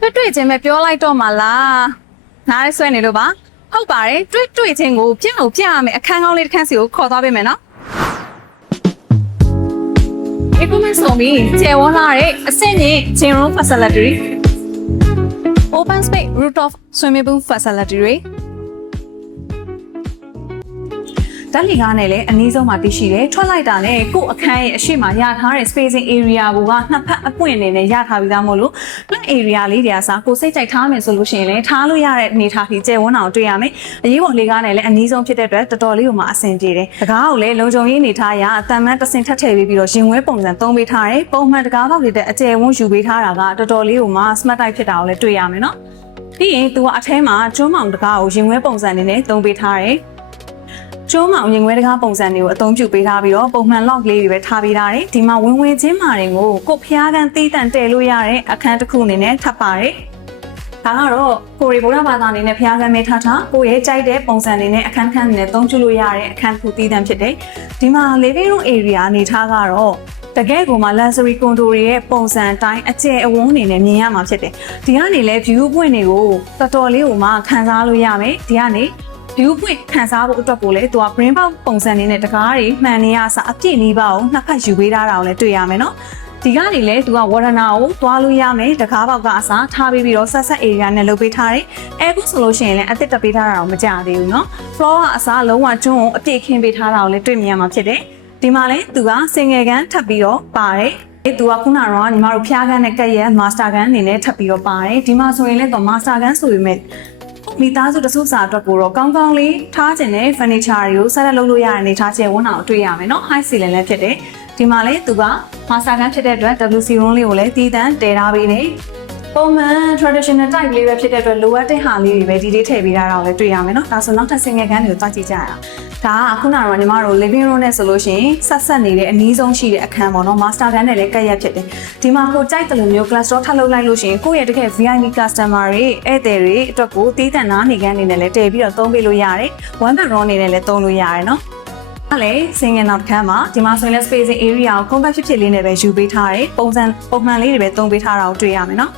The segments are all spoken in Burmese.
တွေ့ချင်းပဲပြောလိုက်တော့မှလားနားရဲဆွဲနေလို့ပါဟုတ်ပါတယ်တွေ့ချင်းကိုပြအောင်ပြရမယ်အခန်းကောင်းလေးတစ်ခန်းစီကိုခေါ်သွားပေးမယ်နော်အခုမှဆိုပြီးကျေဝန်းလာတဲ့အဆင့်ကြီး gym room facility open space rooftop swimming pool facility တွေဓာတ်လီကားနဲ့လည်းအနည်းဆုံးမှာတည်ရှိတယ်ထွက်လိုက်တာနဲ့ကို့အခန်းရဲ့အရှိမရထားတဲ့ spacing area ကိုကနှစ်ဖက်အပွင့်အနေနဲ့ရထားပြီးသားမို့လို့ plan area လေးတွေကစားကိုစိတ်ကြိုက်ထားမယ်ဆိုလို့ရှိရင်လည်းထားလို့ရတဲ့အနေထားကြီးကျယ်ဝန်းအောင်တွေ့ရမယ်အရေးပေါ်လေကားနဲ့လည်းအနည်းဆုံးဖြစ်တဲ့အတွက်တော်တော်လေးကိုမှအဆင်ပြေတယ်တကားကိုလည်းလုံခြုံရေးအနေထားအရအတန်မန်းတစ်စင်ထပ်ထည့်ပြီးတော့ရင်ဝဲပုံစံသုံးပေးထားတယ်ပုံမှန်တကားပေါက်တွေတဲ့အကျယ်ဝန်းယူပေးထားတာကတော်တော်လေးကိုမှ smart type ဖြစ်တာကိုလည်းတွေ့ရမယ်နော်ပြီးရင်သူကအထဲမှာကျွန်းမောင်တကားကိုရင်ဝဲပုံစံအနေနဲ့သုံးပေးထားတယ်ကျိုးမောင်ရင်ခွဲတကားပုံစံတွေကိုအသုံးပြုပေးထားပြီးတော့ပုံမှန် lock လေးတွေပဲထားပေးထားတယ်ဒီမှာဝင်ချင်းမာတွေကိုကိုဖျားကန်တီးတန့်တည်လို့ရတဲ့အခန်းတစ်ခုအနေနဲ့ထပ်ပါတယ်ဒါကတော့ကိုရီဗုဒ္ဓဘာသာအနေနဲ့ဖျားကန်မဲထားကိုရဲ့ကြိုက်တဲ့ပုံစံအနေနဲ့အခန်းခန်းအနေနဲ့သုံးပြုလို့ရတဲ့အခန်းတစ်ခုတီးတန့်ဖြစ်တယ်ဒီမှာ living room area အနေထားကတော့တကယ်ကိုမှ luxury condo တွေရဲ့ပုံစံအတိုင်းအကျယ်အဝန်းအနေနဲ့မြင်ရမှာဖြစ်တယ်ဒီကနေလဲ view point တွေကိုတော်တော်လေးကိုမှခံစားလို့ရမယ်ဒီကနေview point ခံစားဖို့အတွက်ကိုလည်းသူက brain box ပုံစံလေးနဲ့တကားတွေမှန်နေရစအပြည့်နီးပါအောင်နှစ်ဖက်ယူပေးထားတာကိုလည်းတွေ့ရမယ်နော်ဒီကနေလည်းသူကဝရဏကိုသွားလို့ရမယ်တကားပေါက်ကအစားထားပြီးတော့ဆက်ဆက် area နဲ့လုပ်ပေးထားတယ်အခုဆိုလို့ရှိရင်လည်းအသစ်တက်ပေးထားတာတော့မကြသေးဘူးနော် floor ကအစားလုံးဝကျွန်းကိုအပြည့်ခင်းပေးထားတာကိုလည်းတွေ့မြင်ရမှာဖြစ်တယ်ဒီမှာလည်းသူက single ကန်ထပ်ပြီးတော့ပါတယ်သူကခုနကတော့ညီမတို့ဖျားကန်နဲ့ကက်ရဲ့ master ကန်အနေနဲ့ထပ်ပြီးတော့ပါတယ်ဒီမှာဆိုရင်လည်းသူ master ကန်ဆိုပေမဲ့မိသားစုတစုစာအတွက်ကိုတော့ကောင်းကောင်းလေးထားခြင်းနဲ့ furniture တွေကိုဆက်လက်လုပ်လို့ရတဲ့အနေထားကျယ်ဝန်းအောင်တွေ့ရမယ်နော် high ceiling လည်းဖြစ်တယ်ဒီမှာလည်းသူက master ကန်ဖြစ်တဲ့အတွက် WC room လေးကိုလည်းတည်တံ့တည်ထားပေးနေပုံမှန် traditional type လေးပဲဖြစ်တဲ့အတွက်လိုအပ်တဲ့ဟာလေးတွေပဲဒီလေးထည့်ပေးထားတာကိုလည်းတွေ့ရမယ်နော်ဒါဆိုနောက်ထပ် single ကန်တွေကိုတွားကြည့်ကြရအောင်ဒါကခုနကတော့ညီမတို့ living room နဲ့ဆိုလို့ရှိရင်ဆက်နေတဲ့အနည်းဆုံးရှိတဲ့အခန်းပေါ့နော် master ကန်နဲ့လည်းကပ်ရက်ဖြစ်တယ်ဒီမှာကိုကြိုက်တယ်လို့မျိုး glass door ထပ်လုပ်လိုက်လို့ရှိရင်ကိုယ့်ရဲ့တကယ် VIP customer တွေဧည့်သည်တွေအတွက်ကိုတီးတန့်နားနေကန်းနေနဲ့လည်းတည်ပြီးတော့သုံးပေးလို့ရတယ် one bedroom အနေနဲ့လည်းသုံးလို့ရတယ်နော်အဲ့လေ single နောက်ခန်းမှာဒီမှာဆိုရင်လည်း spacing area ကို compact ဖြစ်လေးနဲ့ပဲယူပေးထားတယ်ပုံမှန်လေးတွေပဲသုံးပေးထားတာကိုတွေ့ရမယ်နော်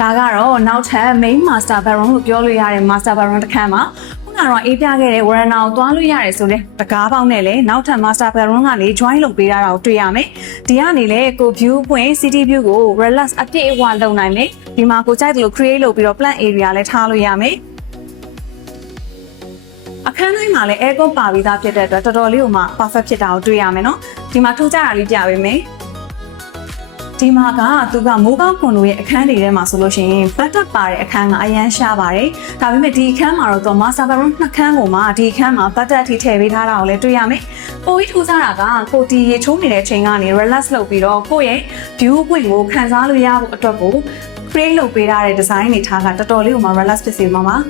ဒါကတော့နောက်ထပ် main master bedroom လို့ပြောလို့ရတဲ့ master bedroom တစ်ခန်းမှာကတော့အေးပြခဲ့တဲ့ဝရဏကိုသွားလို့ရတယ်ဆိုတဲ့တကားပေါက်နဲ့လည်းနောက်ထပ် master bedroom ကလည်း join လုပ်ပေးတာကိုတွေ့ရမယ်ဒီကနေလည်းကို view ပွင့် city view ကို relax အပြည့်အဝလုပ်နိုင်မယ်ဒီမှာကိုကြိုက်တယ်လို့ create လုပ်ပြီးတော့ plan area လည်းထားလို့ရမယ်အခန်းတိုင်းမှာလည်း aircon ပါပြီးသားဖြစ်တဲ့အတွက်တော်တော်လေးကိုမှ perfect ဖြစ်တာကိုတွေ့ရမယ်နော်ဒီမှာထူးခြားတာလေးပြပေးမယ်ဒီမှာကသူကမိုးကောင်းခွန်တို့ရဲ့အခန်းတွေထဲမှာဆိုလို့ရှိရင် bathtub ပါတဲ့အခန်းကအရန်ရှားပါတယ်။ဒါပေမဲ့ဒီအခန်းမှာတော့ master bedroom နှစ်ခန်းကိုမှဒီအခန်းမှာ bathtub အထိထည့်ပေးထားတာကိုလည်းတွေ့ရမယ်။ပိုပြီးထူးခြားတာကကိုတီရေချိုးနေတဲ့အချိန်ကနေ relax လုပ်ပြီးတော့ကိုယ့်ရဲ့ view point ကိုခံစားလို့ရဖို့အတွက်ကို create လုပ်ပေးထားတဲ့ design တွေထားကတော်တော်လေးကိုမှ relax ဖြစ်စေမှာပါ။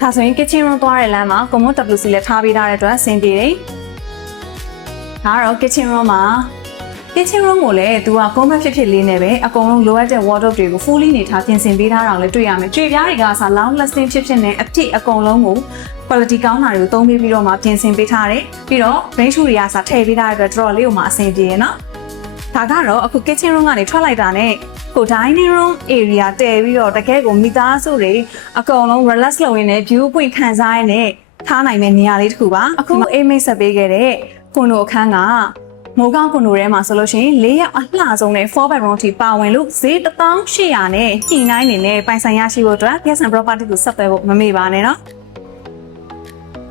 ဒါဆိုရင် kitchen room သွားတဲ့လမ်းမှာ commode WC လည်းထားပေးထားတဲ့အတွက်အဆင်ပြေတယ်။ဒါကတော့ kitchen room မှာ kitchen room ကိုလည်းသူက compact ဖြစ်လေးနဲ့ပဲအကုန်လုံးလိုအပ်တဲ့ wardrobe တွေကို fully နေထားပြင်ဆင်ပေးထားတာကိုလည်းတွေ့ရမယ်။ကြွေပြားတွေကစား long lasting ဖြစ်နေအပြည့်အကုန်လုံးကို quality ကောင်းတာတွေကိုသုံးပြီးတော့မှပြင်ဆင်ပေးထားတယ်။ပြီးတော့ range တွေကစားထည့်ပေးထားတဲ့အတွက်တော်တော်လေးကိုမှအဆင်ပြေရနော်။ဒါကတော့အခု kitchen room ကနေထွက်လိုက်တာနဲ့ကို dining room area တည်ပြီးတော့တကယ်ကိုမိသားစုတွေအကုန်လုံး relax လုပ်ရင်းနဲ့ view point ခံစားရတဲ့ထားနိုင်တဲ့နေရာလေးတစ်ခုပါအခုအိမ်မိတ်ဆက်ပေးခဲ့တဲ့ကွန်ဒိုအခန်းကမိုးကောင်းကွန်ဒိုထဲမှာဆိုလို့ရှိရင်၄ရက်အလှဆုံးနဲ့ 4 bedroom ထိပါဝင်လို့ဈေး1800နဲ့ညှိနှိုင်းနေနဲ့ပိုင်ဆိုင်ရရှိဖို့အတွက် guest and property ကိုဆက်သွယ်ဖို့မမေ့ပါနဲ့နော်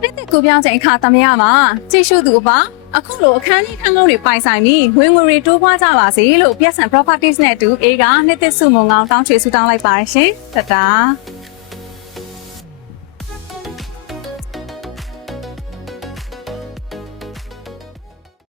နေ့တစ်ခုပြောင်းချိန်အခါသမယမှာကြည့်ရှုသူအပါအခုလိုအခန်းကြီးခန်းကုန်းတွေပိုင်ဆိုင်ပြီးဝင်ငွေတွေတိုးပွားကြပါစေလို့ guest and properties နဲ့အတူအေးကနေ့တစ်စုမုံကောင်းတောင်းချေဆူတောင်းလိုက်ပါရှင်တတာ